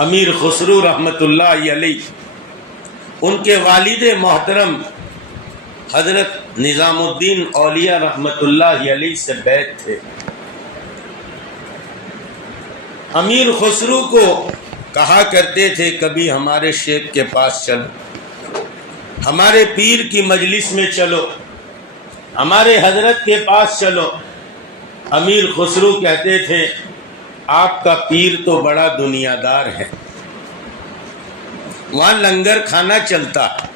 امیر خسرو رحمۃ اللہ علیہ، ان کے والد محترم حضرت نظام الدین اولیاء رحمۃ اللہ علیہ سے بیعت تھے۔ امیر خسرو کو کہا کرتے تھے کبھی ہمارے شیخ کے پاس چلو، ہمارے پیر کی مجلس میں چلو، ہمارے حضرت کے پاس چلو۔ امیر خسرو کہتے تھے آپ کا پیر تو بڑا دنیا دار ہے، وہاں لنگر کھانا چلتا ہے۔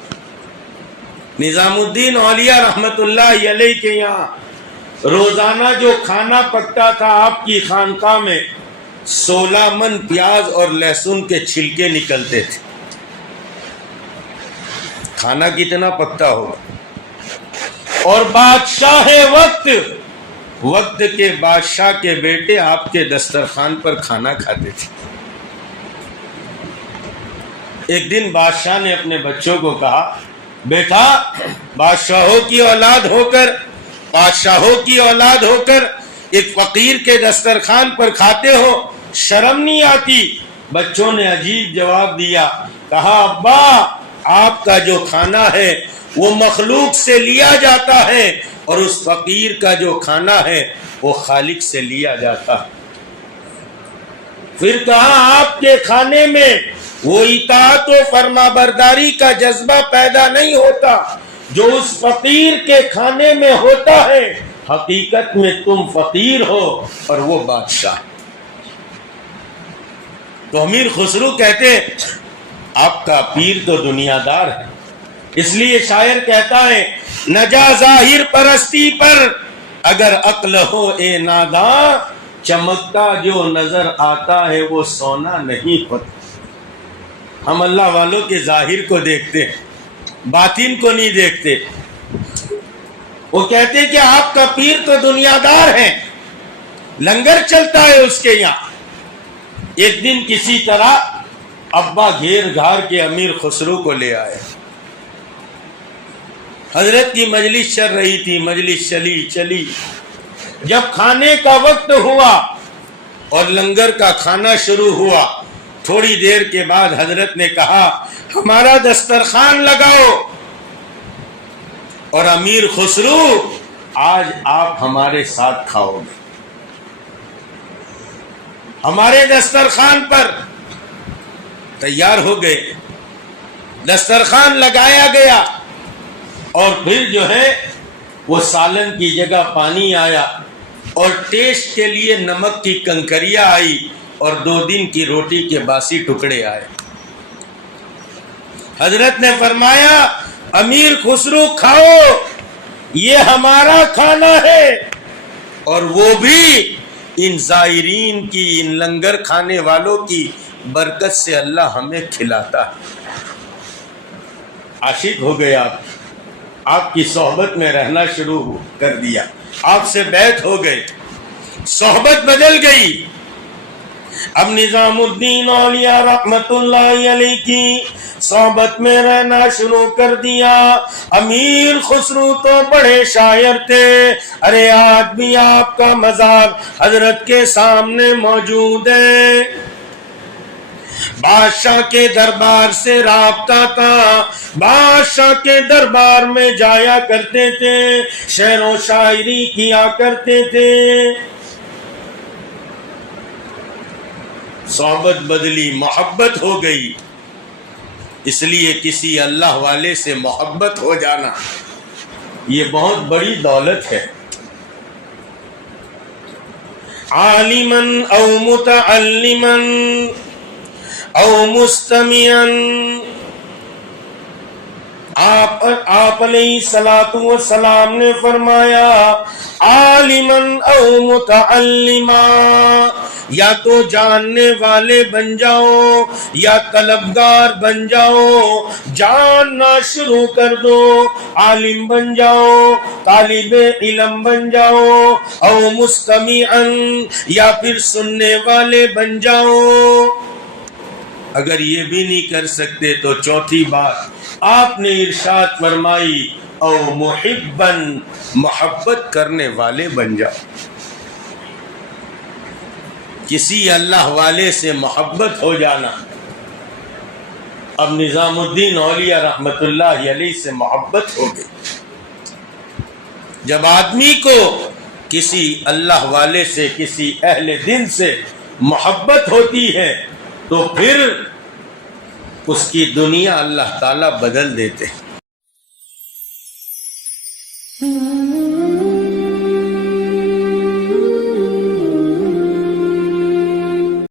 نظام الدین اولیاء رحمۃ اللہ علیہ کے یہاں روزانہ جو کھانا پکتا تھا آپ کی خانقاہ میں 16 من پیاز اور لہسن کے چھلکے نکلتے تھے۔ کھانا کتنا پکتا ہوگا۔ اور بادشاہ وقت کے بادشاہ کے بیٹے آپ کے دسترخوان پر کھانا کھاتے تھے۔ ایک دن بادشاہ نے اپنے بچوں کو کہا بیٹا، بادشاہوں کی اولاد ہو کر ایک فقیر کے دسترخوان پر کھاتے ہو، شرم نہیں آتی؟ بچوں نے عجیب جواب دیا، کہا ابا آپ کا جو کھانا ہے وہ مخلوق سے لیا جاتا ہے اور اس فقیر کا جو کھانا ہے وہ خالق سے لیا جاتا ہے۔ پھر کہا آپ کے کھانے میں وہ اطاعت و فرما برداری کا جذبہ پیدا نہیں ہوتا جو اس فقیر کے کھانے میں ہوتا ہے، حقیقت میں تم فقیر ہو اور وہ بادشاہ۔ تو امیر خسرو کہتے آپ کا پیر تو دنیا دار ہے، اس لیے شاعر کہتا ہے نہ جا ظاہر پرستی پر اگر عقل ہو اے ناداں، چمکتا جو نظر آتا ہے وہ سونا نہیں ہوتا۔ ہم اللہ والوں کے ظاہر کو دیکھتے ہیں، باطن کو نہیں دیکھتے۔ وہ کہتے ہیں کہ آپ کا پیر تو دنیا دار ہے، لنگر چلتا ہے اس کے یہاں۔ ایک دن کسی طرح ابا گھیر گھار کے امیر خسرو کو لے آئے۔ حضرت کی مجلس چل رہی تھی، مجلس چلی، جب کھانے کا وقت ہوا اور لنگر کا کھانا شروع ہوا، تھوڑی دیر کے بعد حضرت نے کہا ہمارا دسترخوان لگاؤ، اور امیر خسرو آج آپ ہمارے ساتھ کھاؤ گے۔ ہمارے دسترخوان پر تیار ہو گئے، دسترخوان لگایا گیا، اور پھر جو ہے وہ سالن کی جگہ پانی آیا، اور ٹیسٹ کے لیے نمک کی کنکریاں آئی، اور 2 دن کی روٹی کے باسی ٹکڑے آئے۔ حضرت نے فرمایا امیر خسرو کھاؤ، یہ ہمارا کھانا ہے، اور وہ بھی ان زائرین کی، ان لنگر کھانے والوں کی برکت سے اللہ ہمیں کھلاتا ہے۔ عاشق ہو گئے آپ کی صحبت میں رہنا شروع کر دیا، آپ سے بیعت ہو گئے، صحبت بدل گئی۔ اب نظام الدین اولیاء رحمت اللہ علیہ کی صحبت میں رہنا شروع کر دیا۔ امیر خسرو تو بڑے شاعر تھے، ارے آج بھی آپ کا مزار حضرت کے سامنے موجود ہے۔ بادشاہ کے دربار سے رابطہ تھا، بادشاہ کے دربار میں جایا کرتے تھے، شعر و شاعری کیا کرتے تھے۔ صحبت بدلی، محبت ہو گئی، اس لیے کسی اللہ والے سے محبت ہو جانا یہ بہت بڑی دولت ہے۔ عالماً او متعلماً او مستمعاً، آپ علیہ الصلوۃ والسلام نے فرمایا عالماً او متعلما، یا تو جاننے والے بن جاؤ یا طلبگار بن جاؤ، جاننا شروع کر دو، عالم بن جاؤ، طالب علم بن جاؤ، او مستمعا، یا پھر سننے والے بن جاؤ۔ اگر یہ بھی نہیں کر سکتے تو چوتھی بات آپ نے ارشاد فرمائی او محبن، محبت کرنے والے بن جاؤ۔ کسی اللہ والے سے محبت ہو جانا اب نظام الدین اولیاء رحمت اللہ علیہ سے محبت ہو گئی۔ جب آدمی کو کسی اللہ والے سے، کسی اہل دین سے محبت ہوتی ہے تو پھر اس کی دنیا اللہ تعالیٰ بدل دیتے ہیں۔